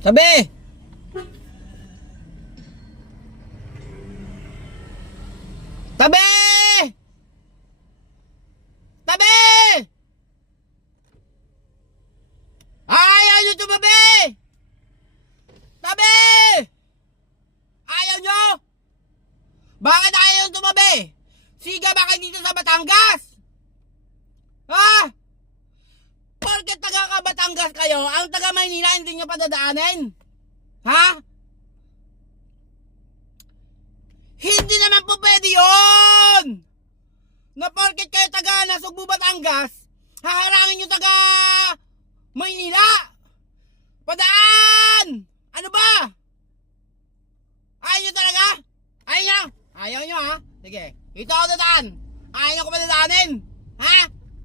Sabi! Tabi! Tabi! Ayaw nyo tumabi! Tabi! Ayaw nyo? Bakit ayaw nyo tumabi? Siga ba kayo dito sa Batangas? Ha? Porket taga Batangas kayo, ang taga Maynila hindi nyo padadaanin? Ha? Hindi naman po pwede yun! Na porket kayo taga Nasugbu, Batangas, haharangin nyo taga Maynila! Padaan! Ano ba? Ayaw nyo talaga? Ayaw nyo? Ayaw nyo ha? Sige, ito ako dadaan. Ayaw nyo ko padadaanin? Ha?